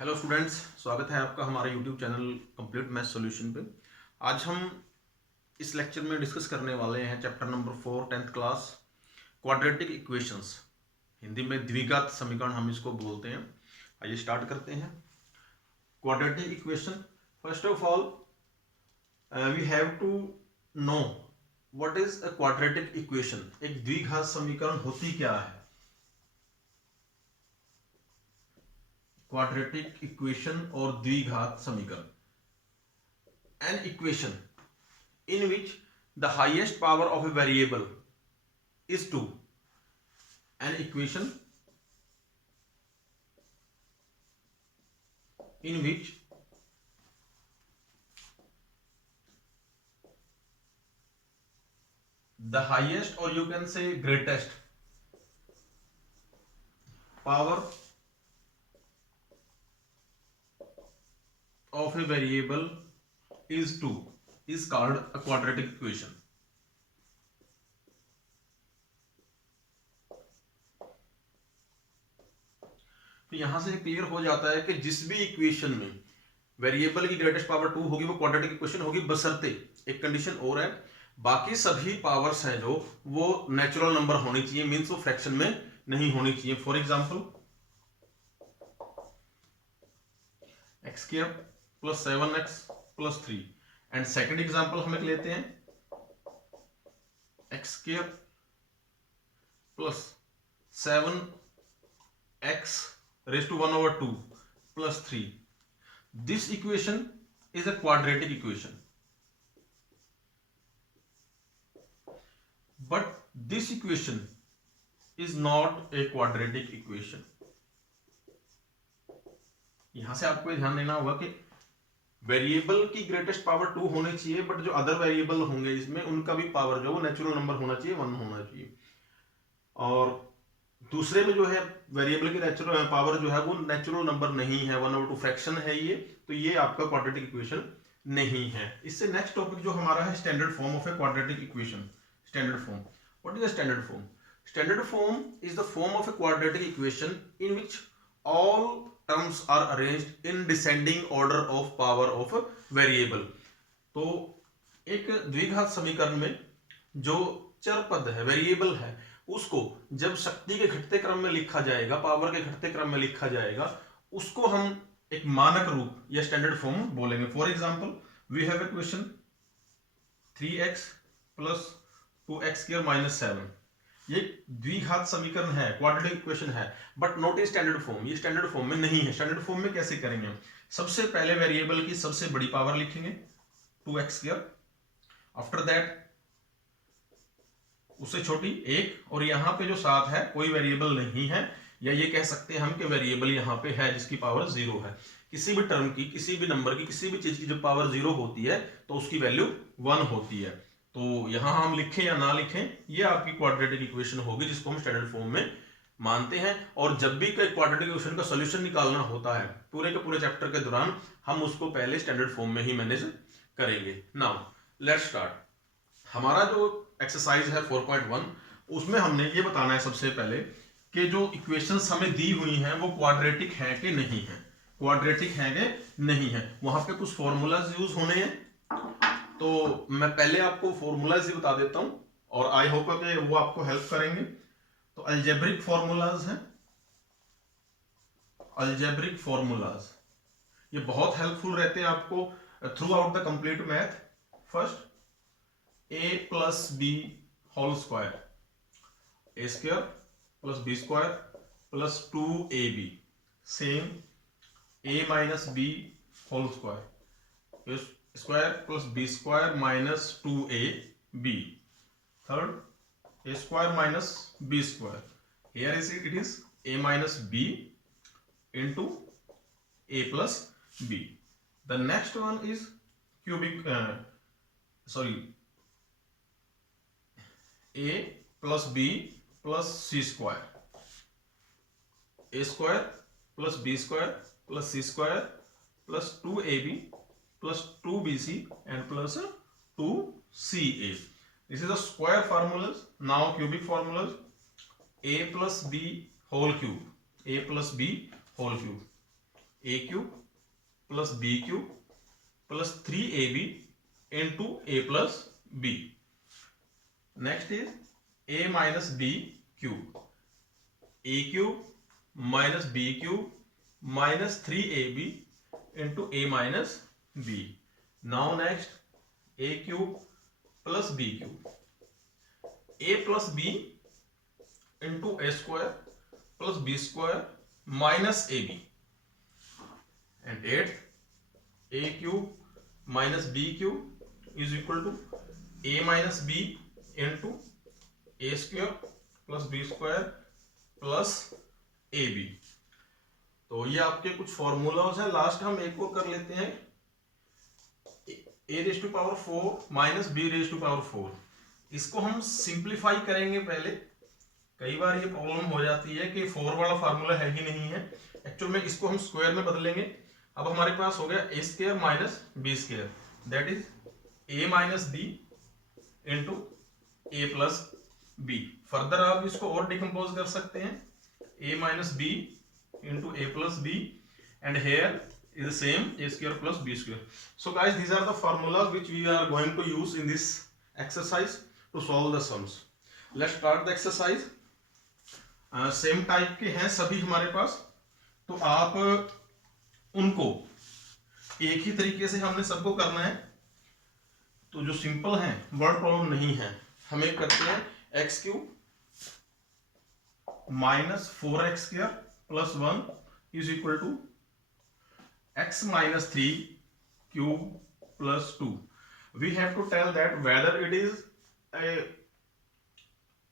Hello students, स्वागत है आपका हमारे YouTube channel complete math solution पे। आज हम इस लेक्चर में डिस्कस करने वाले हैं chapter number 4 10th class quadratic equations. Hindi में द्विघात समीकरण हम इसको बोलते हैं। आइए स्टार्ट करते हैं। Quadratic equation, first of all we have to know what is a quadratic equation. एक द्विघात समीकरण होती क्या है? क्वाड्रेटिक इक्वेशन और द्विघात समीकरण, an equation in which the highest power of a variable is 2. An equation in which the highest, or you can say greatest, power of a variable is 2 is called a quadratic equation. तो यहां से clear हो जाता है कि जिस भी equation में वेरिएबल की ग्रेटेस्ट पावर 2 होगी वो क्वाड्रेटिक इक्वेशन होगी, बशर्ते एक कंडीशन और है, बाकी सभी पावर्स हैं जो वो नेचुरल नंबर होनी चाहिए, मींस वो फ्रैक्शन में नहीं होनी चाहिए। For example x square plus 7x plus 3, and second example हम एक लेते हैं x square plus 7x raised to 1 over 2 plus 3. This equation is a quadratic equation, but this equation is not a quadratic equation. यहां से आपको ध्यान देना होगा कि वेरिएबल की ग्रेटेस्ट पावर 2 होनी चाहिए, बट जो अदर वेरिएबल होंगे इसमें उनका भी पावर जो वो नेचुरल नंबर होना चाहिए, 1 होना चाहिए। और दूसरे में जो है वेरिएबल की नेचुरल पावर जो है वो नेचुरल नंबर नहीं है, 1/2 फ्रैक्शन है ये, तो ये आपका क्वाड्रेटिक इक्वेशन नहीं है। इससे नेक्स्ट टॉपिक जो हमारा है standard form of a quadratic equation. Standard form, what is the standard form? Standard form is the form of a quadratic equation in which all terms are arranged in descending order of power of variable. तो एक द्विघात समीकरण में जो चर पद है, variable है, उसको जब शक्ति के घटते क्रम में लिखा जाएगा, पावर के घटते क्रम में लिखा जाएगा, उसको हम एक मानक रूप या स्टैंडर्ड फॉर्म बोलेंगे। For example we have a question 3x plus 2x square minus 7। ये द्विघात समीकरण है, क्वाड्रेटिक इक्वेशन है, but not in standard form. ये स्टैंडर्ड फॉर्म में नहीं है। स्टैंडर्ड फॉर्म में कैसे करेंगे? सबसे पहले वेरिएबल की सबसे बड़ी पावर लिखेंगे 2x स्क्वायर, आफ्टर दैट उससे छोटी 1, और यहां पे जो 7 है कोई वेरिएबल नहीं है, या ये कह सकते हैं हम कि वेरिएबल यहां पे है जिसकी पावर 0 है। किसी भी टर्म की, किसी भी नंबर की, किसी भी चीज की जब पावर 0 होती है तो उसकी वैल्यू 1 होती है। तो यहां हम लिखें या ना लिखें, ये आपकी क्वाड्रेटिक इक्वेशन होगी जिसको हम स्टैंडर्ड फॉर्म में मानते हैं। और जब भी कोई क्वाड्रेटिक इक्वेशन का सोल्यूशन निकालना होता है पूरे के पूरे चैप्टर के दौरान, हम उसको पहले स्टैंडर्ड फॉर्म में ही मैनेज करेंगे। Now let's start. हमारा जो एक्सरसाइज है 4.1, उसमें हमने ये बताना है सबसे पहले कि जो इक्वेशंस हमें दी हुई हैं वो क्वाड्रेटिक है कि नहीं है। क्वाड्रेटिक है कि नहीं है, वहां पे कुछ फॉर्मूलाज यूज होने हैं, तो मैं पहले आपको फॉर्मूलाज ही बता देता हूं और आई होप कि वो आपको हेल्प करेंगे। तो अलजेब्रिक फॉर्मूलाज हैं, अलजेब्रिक फॉर्मूलाज ये बहुत हेल्पफुल रहते हैं आपको throughout the complete math. First a plus b whole square, a square plus b square plus 2ab, same a minus b whole square, square plus b square minus 2ab। Third a square minus b square, here is it is a minus b into a plus b. The next one is cubic a plus b plus c square, a square plus b square plus c square plus 2ab plus 2bc and plus 2ca. This is the square formulas. Now cubic formulas: a plus b whole cube, a plus b whole cube, a cube plus b cube plus 3ab into a plus b. Next is a minus b cube, a cube minus b cube minus 3ab into a minus b. Now next a cube plus b cube, a plus b into a square plus b square minus a b. And at a cube minus b cube is equal to a minus b into a square plus b square plus a b. तो ये आपके कुछ formulas है। Last हम एक और कर लेते हैं, a raise to power 4 minus b raise to power 4। इसको हम सिंप्लीफाई करेंगे पहले। कई बार ये प्रॉब्लम हो जाती है कि 4 वाला फार्मूला है ही नहीं है, एक्चुअल में इसको हम स्क्वायर में बदलेंगे। अब हमारे पास हो गया a square minus b square, that is a minus b into a plus b. Further आप इसको और डिकम्पोज कर सकते हैं, a minus b into a plus b, and here is the same, a square plus b square. So guys, these are the formulas which we are going to use in this exercise to solve the sums. Let's start the exercise. Same type के हैं सभी हमारे पास, तो आप उनको एक ही तरीके से हमने सबको करना है। तो जो सिंपल है, वर्ड प्रॉब्लम नहीं है, हमें करते हैं x cube minus 4x square plus 1 is equal to x minus 3 cube plus 2. We have to tell that whether it is a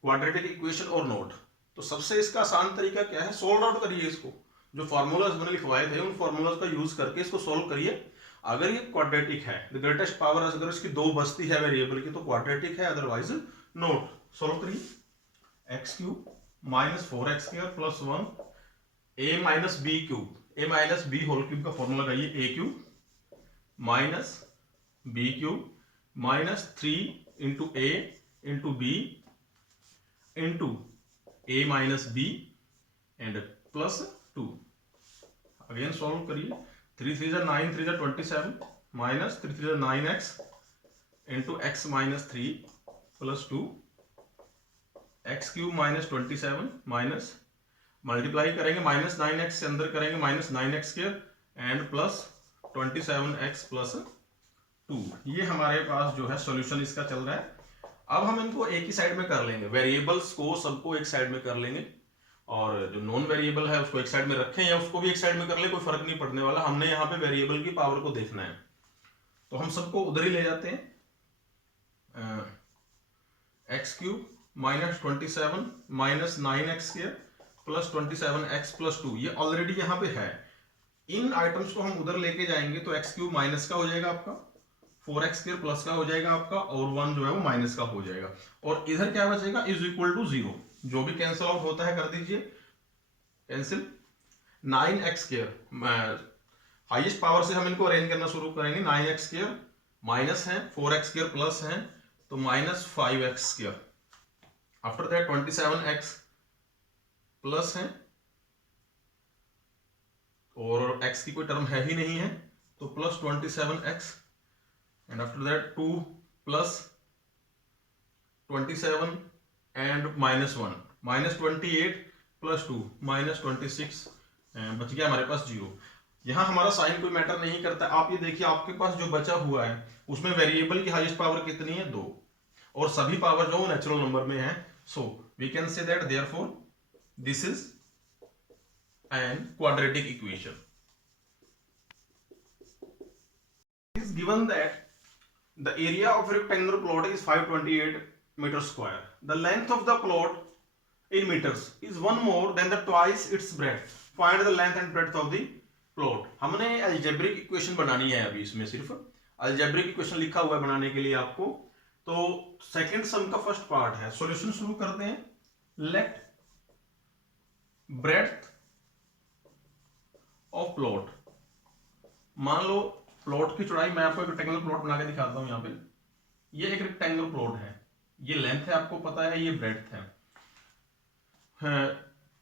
quadratic equation or not. तो सबसे इसका आसान तरीका क्या है, सोल्व आउट करिए इसको। जो फॉर्मूलाज मैंने लिखवाए थे उन फॉर्मूलाज का यूज करके इसको सोल्व करिए। अगर ये क्वाड्रेटिक है, द ग्रेटेस्ट पावर अगर इसकी दो बस्ती है वेरिएबल की, तो क्वाड्रेटिक है, अदरवाइज नोट। सोल्व करिए x cube minus 4x square plus 1 a minus b cube, a minus b whole cube का फॉर्मूला लगाइए, a cube minus b cube minus 3 into a into b into a minus b and plus 2। Again solve करिए, 3 3 जा 9, 3 जा 27 minus 3 3 जा 9x into x minus 3 plus 2, x cube minus 27 minus multiply करेंगे minus 9x से अंदर करेंगे minus 9x square and plus 27x plus 2। ये हमारे पास जो है सॉल्यूशन इसका चल रहा है। अब हम इनको एक ही साइड में कर लेंगे, वेरिएबल्स को सबको एक साइड में कर लेंगे, और जो नॉन वेरिएबल है उसको एक साइड में रखें या उसको भी एक साइड में कर ले, कोई फर्क नहीं पड़ने वाला। हमने यहाँ पे वेरिएबल की पावर को देखना है, तो हम सबको उधर ही ले जाते हैं। X cube minus 27 minus 9x square plus 27x plus 2, ये ऑलरेडी यहां पे है। इन आइटम्स को हम उधर लेके जाएंगे तो एक्स क्यूब माइनस का हो जाएगा आपका, 4x स्क्वायर प्लस का हो जाएगा आपका, और 1 जो है वो माइनस का हो जाएगा, और इधर क्या बचेगा, इज इक्वल टू 0। जो भी कैंसिल आउट होता है कर दीजिए cancel. 9x square highest power से हम इनको अरेंज करना शुरू करेंगे। 9x स्क्वायर माइनस है, 4x स्क्वायर प्लस है, तो minus 5x square. After that 27x plus है, और x की कोई टर्म है ही नहीं है, तो plus 27x, and after that 2 plus 27 and minus 1 minus 28 plus 2 minus 26, बच गया हमारे पास 0। यहां हमारा साइन कोई मैटर नहीं करता। आप ये देखिए आपके पास जो बचा हुआ है उसमें वेरिएबल की हाईएस्ट पावर कितनी है, 2, और सभी पावर जो नेचुरल नंबर में है। So we can say that therefore this is an quadratic equation. It is given that the area of a rectangular plot is 528 meters square. The length of the plot in meters is one more than the twice its breadth. Find the length and breadth of the plot. हमने algebraic equation बनानी है अभी, इसमें सिर्फ algebraic equation लिखा हुआ है बनाने के लिए आपको। तो सेकेंड सम का फर्स्ट पार्ट है, सॉल्यूशन शुरू करते हैं। लेट ब्रेड्थ ऑफ प्लॉट, मान लो प्लॉट की चौड़ाई, मैं आपको एक रेक्टेंगुलर प्लॉट बना के दिखाता हूं। यहाँ पे ये एक रेक्टेंगुलर प्लॉट है, ये लेंथ है आपको पता है, ये ब्रेड्थ है।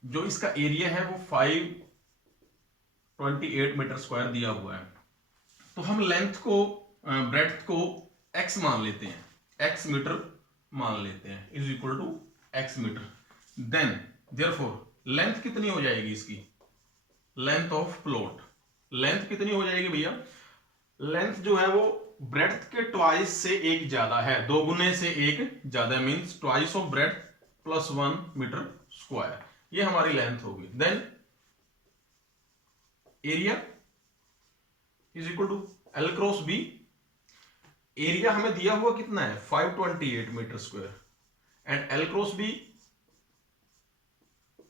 जो इसका एरिया है वो 5 28 मीटर स्क्वायर दिया हुआ है, तो हम लेंथ को ब्रेड्थ को x मान लेते हैं, x मीटर मान लेते हैं, is equal to x metre. Then therefore length कितनी हो जाएगी इसकी, लेंथ ऑफ प्लॉट, लेंथ कितनी हो जाएगी भैया, लेंथ जो है वो ब्रेड्थ के ट्वाइस से एक ज्यादा है, 2 गुने से एक ज्यादा, means twice of breadth plus 1 metre square, ये हमारी लेंथ होगी। Then area is equal to l cross b, area हमें दिया हुआ कितना है 528 metre square, and l cross b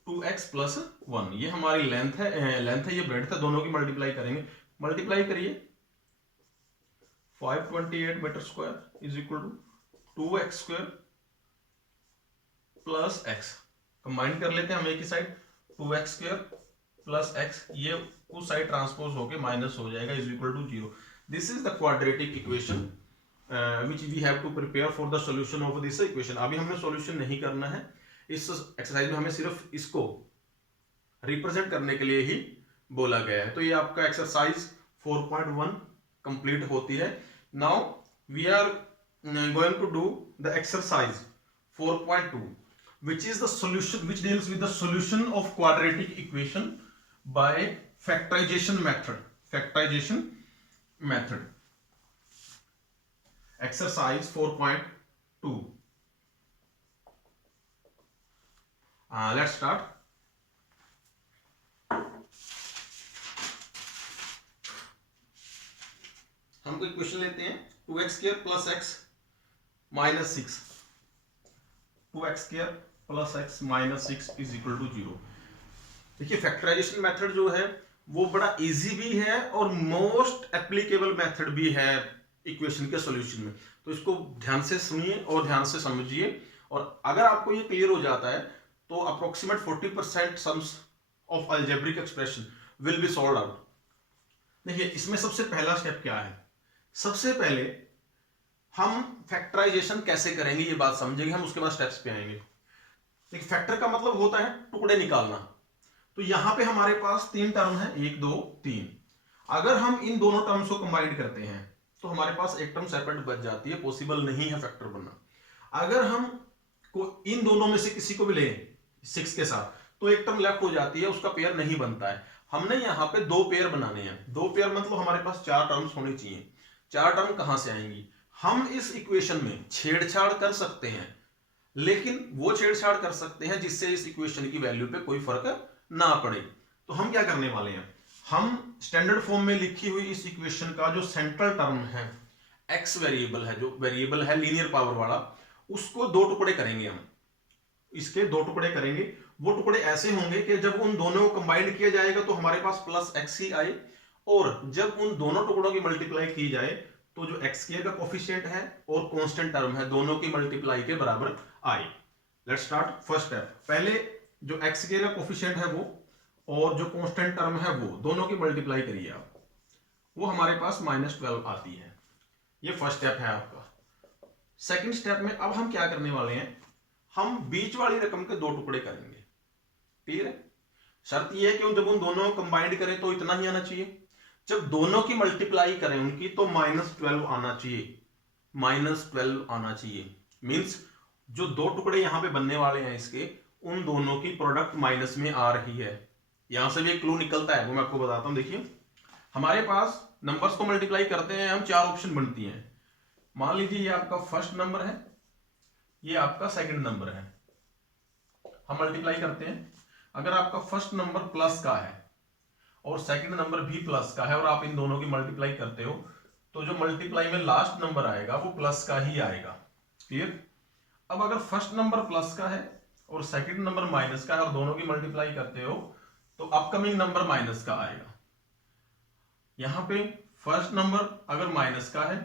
2x plus 1, ये हमारी लेंथ है, ये ब्रेड्थ है, दोनों की मल्टीप्लाई करेंगे, मल्टीप्लाई करिए 528 metre square is equal to 2x square plus x, combine कर लेते हैं हम एक ही side, 2x square plus x, ये उस साइड ट्रांसपोज होके माइनस हो जाएगा, is equal to 0। This is the quadratic equation which we have to prepare for the solution of this equation। अभी हमें सॉल्यूशन नहीं करना है, इस एक्सरसाइज में हमें सिर्फ इसको रिप्रेजेंट करने के लिए ही बोला गया है। तो ये आपका एक्सरसाइज 4.1 कंप्लीट होती है। Now we are going to do the exercise 4.2 which is the solution, which deals with the solution of quadratic equation by factorization method, exercise 4.2। let's start। हम कोई क्वेश्चन लेते हैं, 2x square plus x minus 6, 2x square plus x minus 6 is equal to 0। देखिए factorisation method जो है वो बड़ा easy भी है और मोस्ट एप्लीकेबल मेथड भी है इक्वेशन के सॉल्यूशन में, तो इसको ध्यान से सुनिए और ध्यान से समझिए, और अगर आपको ये क्लियर हो जाता है तो approximate 40% sums of algebraic expression will be solved out. देखिए इसमें सबसे पहला स्टेप क्या है, सबसे पहले हम फैक्टराइजेशन कैसे करेंगे ये बात समझेंगे हम, उसके बाद स्टेप्स पे आएंगे। देखिए फैक्टर का मतलब होता है टुकड़े निकालना, तो यहां पे हमारे पास 3 टर्म है, 1 2 3। अगर हम इन दोनों टर्म्स को कंबाइन करते हैं तो हमारे पास एक टर्म सेपरेट बच जाती है, पॉसिबल नहीं है फैक्टर बनना। अगर हम को इन दोनों में से किसी को भी ले 6 के साथ, तो एक टर्म लेफ्ट हो जाती है, उसका पेयर नहीं बनता है। हमने यहाँ पे 2 पेयर बनाने हैं, 2 पेयर मतलब हमारे पास 4 टर्म्स होनी चाहिए। 4 टर्म कहां से आएंगी, हम इस इक्वेशन में छेड़छाड़ कर सकते हैं, लेकिन वो छेड़छाड़ कर सकते हैं जिससे इस इक्वेशन की वैल्यू पे कोई फर्क ना पड़े। तो हम क्या करने वाले हैं, हम स्टैंडर्ड फॉर्म में लिखी हुई इस इक्वेशन का जो सेंट्रल टर्म है, x वेरिएबल है, जो वेरिएबल है लीनियर पावर वाला, उसको 2 टुकड़े करेंगे हम, इसके 2 टुकड़े करेंगे। वो टुकड़े ऐसे होंगे कि जब उन दोनों को कंबाइन किया जाएगा तो हमारे पास प्लस x ही आए, और जब उन दोनों टुकड़ों की मल्टीप्लाई की जाए तो जो x स्क्वायर का कोफिशिएंट है और कांस्टेंट टर्म है दोनों की मल्टीप्लाई के बराबर आए। Let's start first step. पहले जो x स्क्वायर का कोफिशिएंट है वो और जो कांस्टेंट टर्म है वो दोनों की मल्टीप्लाई करिए आप, वो हमारे पास -12 आती है। ये फर्स्ट स्टेप है आपका। सेकंड स्टेप में अब हम क्या करने वाले हैं, हम बीच वाली रकम के 2 टुकड़े करेंगे, क्लियर है। शर्त ये है कि जब उन दोनों को कंबाइंड करें तो इतना ही आना चाहिए, जब दोनों की मल्टीप्लाई करें उनकी तो -12 आना चाहिए, -12 आना चाहिए। मींस जो 2 टुकड़े यहां पे बनने वाले हैं इसके, उन दोनों की प्रोडक्ट माइनस में आ रही है। यहां से भी एक क्लू निकलता है, वो मैं आपको बताता हूं। देखिए हमारे पास नंबर्स को मल्टीप्लाई करते हैं हम, 4 ऑप्शन बनती हैं। मान लीजिए ये आपका फर्स्ट नंबर है, ये आपका सेकंड नंबर है, हम मल्टीप्लाई करते हैं। अगर आपका फर्स्ट नंबर प्लस का है और सेकंड नंबर भी प्लस का है और आप इन दोनों की मल्टीप्लाई करते हो, तो जो मल्टीप्लाई में लास्ट नंबर आएगा वो प्लस का ही आएगा, क्लियर। अब अगर फर्स्ट नंबर प्लस का है और सेकंड नंबर माइनस का है और दोनों की मल्टीप्लाई करते हो तो अपकमिंग नंबर माइनस का आएगा। यहां पे फर्स्ट नंबर अगर माइनस का है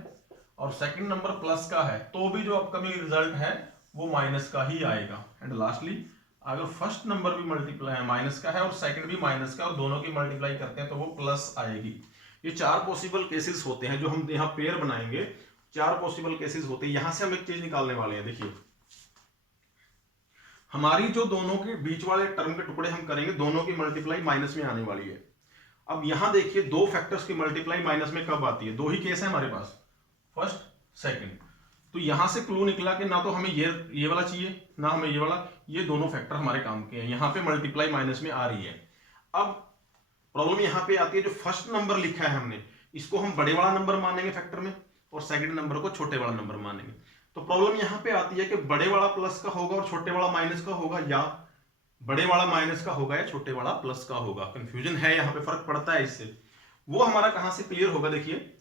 और सेकंड नंबर प्लस का है तो भी जो अपकमिंग रिजल्ट है वो माइनस का ही आएगा। एंड लास्टली अगर फर्स्ट नंबर भी मल्टीप्लाई माइनस का है और सेकंड भी माइनस का और दोनों की मल्टीप्लाई करते हैं तो वो प्लस आएगी। ये 4 पॉसिबल केसेस होते हैं जो हम यहाँ पेयर बनाएंगे, 4 पॉसिबल केसेस होते हैं। यहां से हम एक चीज निकालने वाले हैं। देखिए हमारी जो दोनों के बीच वाले टर्म के टुकड़े हम करेंगे, दोनों की मल्टीप्लाई माइनस में आने वाली है। अब यहां देखिए दो फैक्टर्स की मल्टीप्लाई माइनस में कब आती है, दो ही केस है हमारे पास, फर्स्ट सेकंड। तो यहां से क्लू निकला कि ना तो हमें ये वाला चाहिए ना हमें ये वाला, ये दोनों फैक्टर हमारे काम के हैं, यहां पे मल्टीप्लाई माइनस में आ रही है। अब प्रॉब्लम यहां पे आती है, जो फर्स्ट नंबर लिखा है हमने इसको हम बड़े वाला नंबर मानेंगे फैक्टर में और सेकंड नंबर को छोटे वाला नंबर मानेंगे। तो प्रॉब्लम यहां पे आती है कि बड़े वाला प्लस का होगा और छोटे वाला माइनस का होगा, या बड़े वाला माइनस का होगा या छोटे वाला प्लस का होगा। कंफ्यूजन है यहां पे, फर्क पड़ता है इससे। वो हमारा कहां से क्लियर होगा, देखिए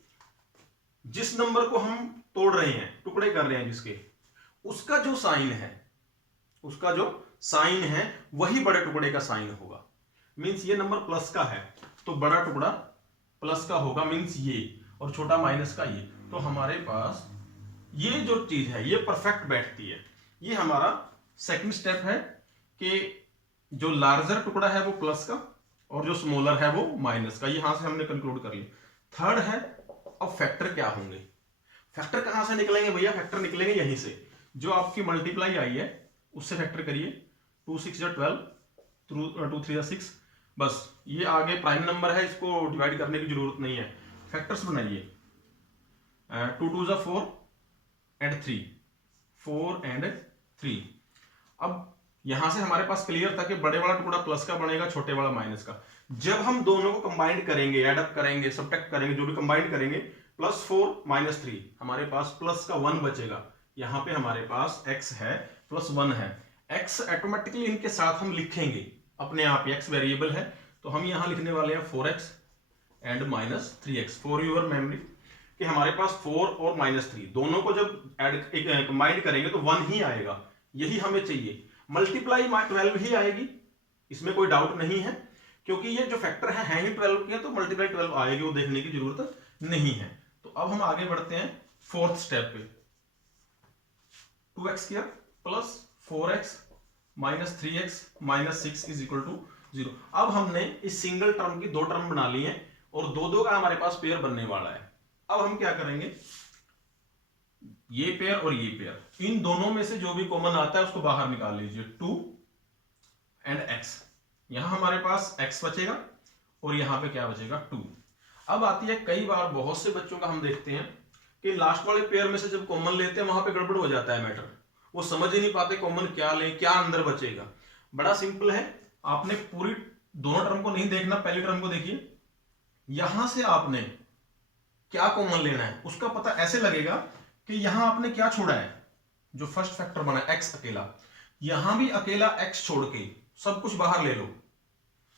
जिस नंबर को हम तोड़ रहे हैं, टुकड़े कर रहे हैं जिसके, उसका जो साइन है, उसका जो साइन है वही बड़े टुकड़े का साइन होगा। मींस ये नंबर प्लस का है तो बड़ा टुकड़ा प्लस का होगा, मींस ये, और छोटा माइनस का ये। तो हमारे पास ये जो चीज है ये परफेक्ट बैठती है। ये हमारा सेकंड स्टेप है कि जो लार्जर टुकड़ा है वो प्लस का और जो स्मॉलर है वो माइनस का, यहां से हमने कंक्लूड कर लिया। थर्ड है अब फैक्टर क्या होंगे, फैक्टर कहां से निकलेंगे भैया, फैक्टर निकलेंगे यहीं से, जो आपकी मल्टीप्लाई आई है उससे फैक्टर करिए। 2 6 12, 2 3 6, बस ये आगे प्राइम नंबर है, इसको डिवाइड करने की जरूरत नहीं है। फैक्टर्स बनाइए, 2 2 4 एंड 3, 4 एंड 3। अब यहां से हमारे पास क्लियर था कि बड़े वाला टुकड़ा प्लस का बनेगा, छोटे वाला माइनस का। जब हम दोनों को कंबाइंड करेंगे, एड अप करेंगे, सब्ट्रैक्ट करेंगे, जो भी कंबाइंड करेंगे, +4 -3, हमारे पास प्लस का 1 बचेगा। यहां पे हमारे पास x है +1 है, x ऑटोमेटिकली इनके साथ हम लिखेंगे अपने आप, x वेरिएबल है तो हम यहां लिखने वाले हैं 4x and -3x for your memory, कि हमारे पास 4 और -3 दोनों को जब ऐड कंबाइंड करेंगे तो 1 ही आएगा, यही हमें चाहिए। मल्टीप्लाई 12 ही आएगी, इसमें कोई डाउट नहीं है, क्योंकि ये जो फैक्टर है ही 12 के, तो मल्टीप्लाई 12 आएगी, वो देखने की जरूरत नहीं है। तो अब हम आगे बढ़ते हैं फोर्थ स्टेप पे। 2x square plus 4x minus 3x minus 6 is equal to 0। अब हमने इस सिंगल टर्म की दो टर्म बना ली है और दो दो का हमारे पास पेयर बनने वाला है। अब हम क्या करेंगे, ये पेयर और ये पेयर, इन दोनों में से जो भी कॉमन आता है उसको बाहर निकाल लीजिए। 2 एंड x, यहां हमारे पास x बचेगा और यहां पे क्या बचेगा 2। अब आती है, कई बार बहुत से बच्चों का हम देखते हैं कि लास्ट वाले पेयर में से जब कॉमन लेते हैं वहां पे गड़बड़ हो जाता है मैटर, वो समझ ही नहीं पाते कॉमन क्या लें, क्या अंदर बचेगा। बड़ा सिंपल है, आपने पूरी दोनों टर्म को नहीं देखना, पहली टर्म को देखिए। यहां से आपने क्या कॉमन लेना है उसका पता ऐसे लगेगा कि यहां आपने क्या छोड़ा है, जो फर्स्ट फैक्टर बना है x अकेला, यहां भी अकेला x छोड़ के सब कुछ बाहर ले लो।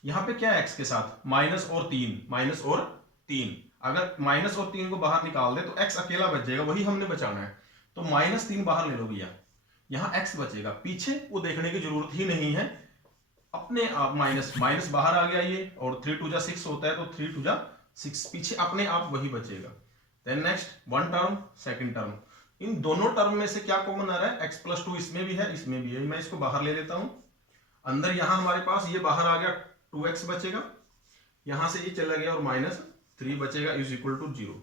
यहां पे क्या है x के साथ, माइनस और 3, माइनस और 3, अगर माइनस और 3 को बाहर निकाल दे तो x अकेला बच जाएगा, वही हमने बचाना है। तो -3 बाहर ले लो भैया, यहां x बचेगा, पीछे वो देखने की जरूरत ही नहीं है, अपने आप माइनस माइनस बाहर आ गया ये, और 3 2 6 होता है तो 3 2 6, पीछे अपने आप वही बचेगा। Then next one term, second term, इन दोनों टर्म में से क्या कॉमन आ रहा है, x + 2 इसमें भी है इसमें भी है, मैं इसको बाहर ले लेता हूं। अंदर यहां हमारे पास ये बाहर आ गया, 2x बचेगा, यहां से ये चला गया और -3 बचेगा इज इक्वल टू 0।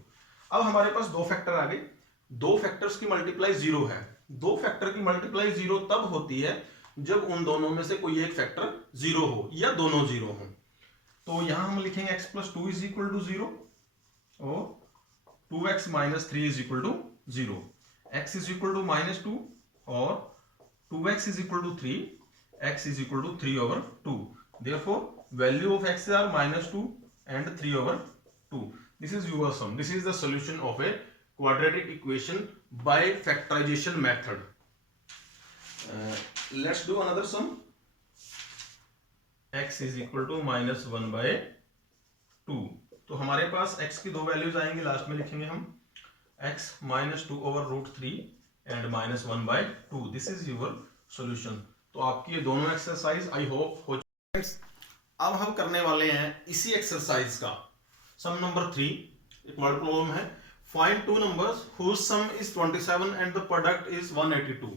अब हमारे पास दो फैक्टर आ गए, दो फैक्टर्स की मल्टीप्लाई 0 है। दो फैक्टर की मल्टीप्लाई 0 तब होती है जब उन दोनों में से कोई एक फैक्टर 0 हो या दोनों 0 हो। तो यहां हम लिखेंगे x + 2 इज इक्वल टू 0 और 2x - 3 is equal to 0, x is equal to -2 और 2x is equal to 3, x is equal to 3/2। Therefore, value of x are -2 and 3/2. This is your sum. This is the solution of a quadratic equation by factorization method. Let's do another sum. x is equal to -1/2. तो हमारे पास x की दो values आएंगी, last में लिखेंगे हम x -2/√3 and -1/2. This is your solution. तो आपकी ये दोनों एक्सरसाइज आई होप हो। अब हम करने वाले हैं इसी एक्सरसाइज का सम नंबर 3, एक वर्ड प्रॉब्लम है। Find two numbers whose sum is 27 and the product is 182।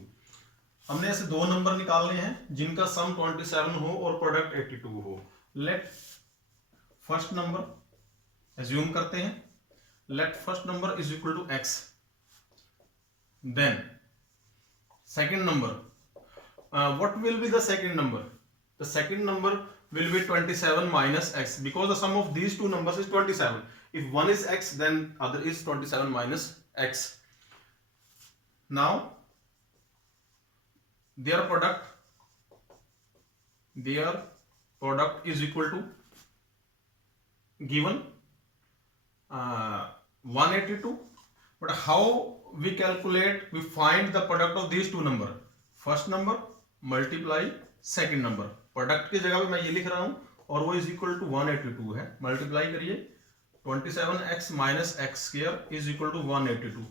हमने ऐसे दो नंबर निकालने हैं जिनका सम 27 हो और प्रोडक्ट 82 हो। लेट फर्स्ट नंबर एज्यूम करते हैं, let first number is equal to x, then second number, what will be the second number, the second number will be 27 minus x, because the sum of these two numbers is 27. If one is x, then other is 27 minus x. Now their product is equal to given 182. But how we calculate, we find the product of these two number. First number multiply second number. Product की जगह पे मैं ये लिख रहा हूं और वो इज इक्वल टू 182 है. मल्टीप्लाई करिए 27x minus x square is equal to 182.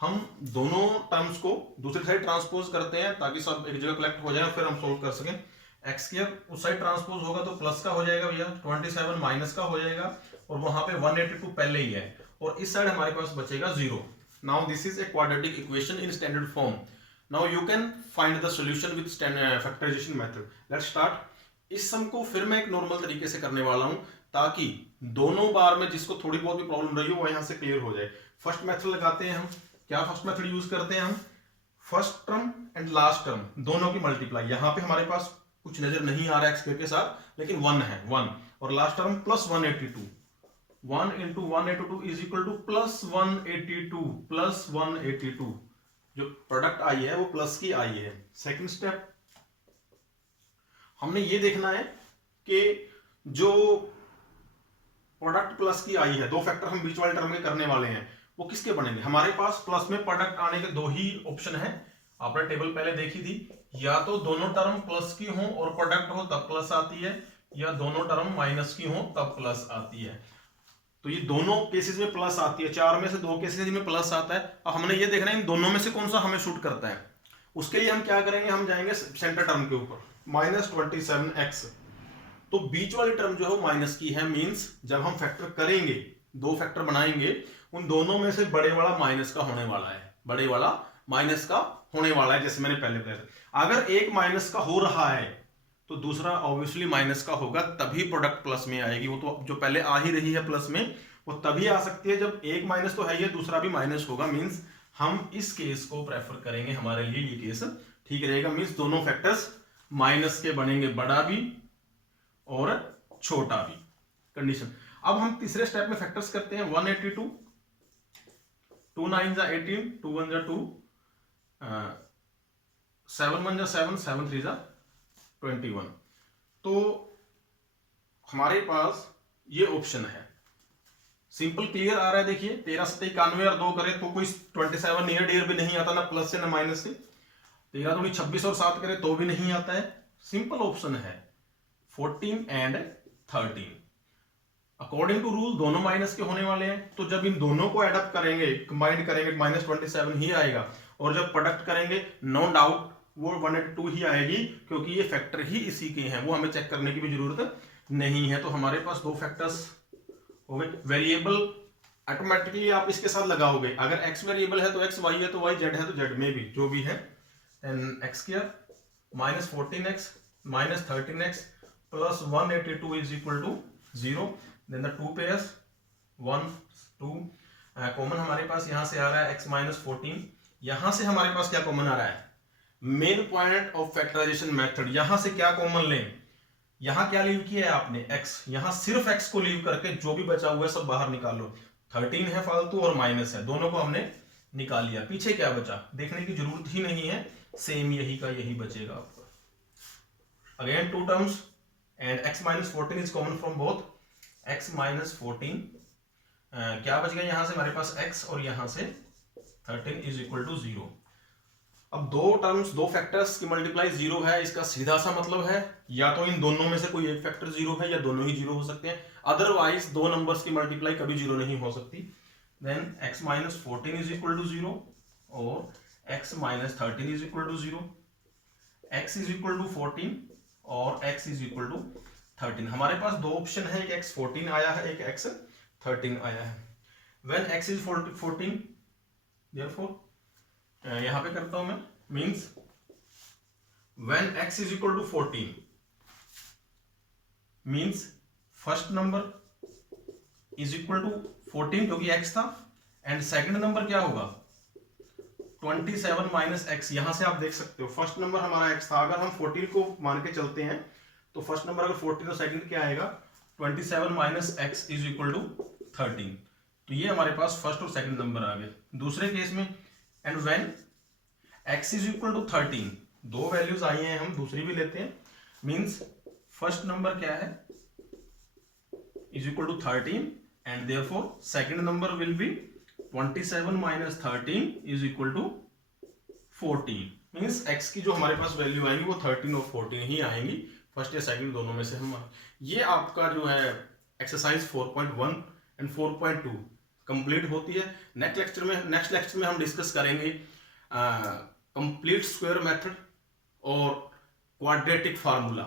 हम दोनों टर्म्स को दूसरी साइड ट्रांसपोज करते हैं ताकि सब एक जगह कलेक्ट हो जाए, फिर हम सोल्व कर सकें. एक्स स्क्वायर उस साइड ट्रांसपोज होगा तो प्लस का हो जाएगा भैया, 27 माइनस का हो जाएगा और वहां पे 182 पहले ही है और इस साइड हमारे पास बचेगा 0. Now this is a quadratic equation in standard form. Now you can find the solution with factorization method. Let's start. इस सम को फिर मैं एक नॉर्मल तरीके से करने वाला हूं ताकि दोनों बार में जिसको थोड़ी बहुत भी प्रॉब्लम रही हो वो यहां से क्लियर हो जाए. फर्स्ट मेथड लगाते हैं हम. क्या फर्स्ट मेथड यूज करते हैं हम? First term and last term दोनों की मल्टीप्लाई. यहां पे हमारे पास कुछ नजर नहीं आ रहा है एक्स के साथ, लेकिन 1 है 1 और last term plus 182. 1 into 182 is equal to plus 182. जो प्रोडक्ट आई है वो प्लस की आई है. सेकंड स्टेप हमने ये देखना है कि जो प्रोडक्ट प्लस की आई है, दो फैक्टर हम बीच वाले टर्म में करने वाले हैं, वो किसके बनेंगे? हमारे पास प्लस में प्रोडक्ट आने के दो ही ऑप्शन है. आपने टेबल पहले देखी थी, या तो दोनों टर्म प्लस की हो और प्रोडक्ट हो तब प्लस आती है, या दोनों टर्म माइनस की हो तब प्लस आती है. तो ये दोनों केसेस में प्लस आती है. 4 में से 2 केसेस में प्लस आता है. अब हमने ये देखना है इन दोनों में से कौन सा हमें शूट करता है. उसके लिए हम क्या करेंगे, हम जाएंगे सेंटर टर्म के ऊपर माइनस 27x. तो बीच वाली टर्म जो है वो माइनस की है, मींस जब हम फैक्टर करेंगे, दो फैक्टर बनाएंगे, उन दोनों में से बड़े वाला माइनस का होने वाला है. बड़े वाला माइनस का होने वाला है, जैसे मैंने पहले बताया. अगर एक माइनस का हो रहा है तो दूसरा ऑब्वियसली माइनस का होगा, तभी प्रोडक्ट प्लस में आएगी. वो तो जो पहले आ ही रही है प्लस में, वो तभी आ सकती है जब एक माइनस तो है ही, दूसरा भी माइनस होगा. मींस हम इस केस को प्रेफर करेंगे, हमारे लिए ये केस ठीक रहेगा. मींस दोनों फैक्टर्स माइनस के बनेंगे, बड़ा भी और छोटा भी. कंडीशन. अब हम तीसरे स्टेप में फैक्टर्स करते हैं. 182, 2 9 जा 18, 2 1 जा 2, 7 1 जा 7, 7 3 जा 21. तो हमारे पास ये ऑप्शन है. सिंपल क्लियर आ रहा है. देखिए 13 7 91 और 2 करें तो कोई 27 नियर डियर भी नहीं आता, ना प्लस से ना माइनस से. 13 दूनी 26 और 7 करें तो भी नहीं आता है. सिंपल ऑप्शन है 14 एंड 13. अकॉर्डिंग टू रूल दोनों माइनस के होने वाले हैं, तो जब इन दोनों को एड अप करेंगे, कंबाइंड करेंगे, माइनस 27 ही आएगा. और जब प्रोडक्ट करेंगे नो डाउट वो 182 ही आएगी, क्योंकि ये फैक्टर ही इसी के हैं, वो हमें चेक करने की भी जरूरत नहीं है. तो हमारे पास दो फैक्टर्स हो गए. वेरिएबल ऑटोमेटिकली आप इसके साथ लगाओगे. अगर x वेरिएबल है तो x, y है तो y, z है तो z में भी जो भी है. And x square minus 14x minus 13x plus 182 is equal to 0. Then the two pairs 1 2 common हमारे पास यहां से आ रहा है x माइनस 14. यहां से हमारे पास क्या कॉमन आ रहा है? Main point of factorisation method. यहां से क्या कॉमन लें? यहां क्या लीव किया है आपने? x. यहां सिर्फ x को लीव करके जो भी बचा हुआ है सब बाहर निकालो. 13 है फालतू और माइनस है, दोनों को हमने निकाल लिया. पीछे क्या बचा देखने की जरूरत ही नहीं है, सेम यही का यही बचेगा आपका. Again two terms and x minus 14 is common from both. x minus 14 क्या बच गया यहां से हमारे पास x, और यहां से 13 इज इक्वल टू 0. अब दो टर्म्स, दो फैक्टर्स की मल्टीप्लाई 0 है, इसका सीधा सा मतलब है या तो इन दोनों में से कोई एक फैक्टर 0 है या दोनों ही 0 हो सकते हैं. अदरवाइज दो नंबर्स की मल्टीप्लाई कभी 0 नहीं हो सकती. Then x minus 14 is equal to 0 और x minus 13 is equal to 0. x is equal to 14 और x इज इक्वल टू 13. हमारे पास दो ऑप्शन है, एक x 14 आया है, एक x 13 आया है. व्हेन x इज 14 देयरफॉर यहां पे करता हूं मैं, means when x is equal to 14 means first number is equal to 14 क्योंकि x था, एंड सेकंड नंबर क्या होगा 27 माइनस एक्स. यहां से आप देख सकते हो फर्स्ट नंबर हमारा x था. अगर हम 14 को मान के चलते हैं तो फर्स्ट नंबर अगर 14 और सेकंड क्या आएगा 27 minus x is equal to 13। तो ये हमारे पास फर्स्ट और सेकंड नंबर आ गए। दूसरे केस में and when x is equal to 13, दो वैल्यूज आई हैं, हम दूसरी भी लेते हैं। मींस फर्स्ट नंबर क्या है is equal to 13 and therefore second number will be 27 minus 13 is equal to 14। Means x की जो हमारे पास वैल्यू आएंगी वो 13 और 14 ही आएंगी, फर्स्ट या सेकंड दोनों में से हम। ये आपका जो है एक्सरसाइज 4.1 एंड 4.2 कंप्लीट होती है। नेक्स्ट लेक्चर में हम डिस्कस करेंगे कंप्लीट स्क्वायर मेथड और क्वाड्रेटिक फार्मूला।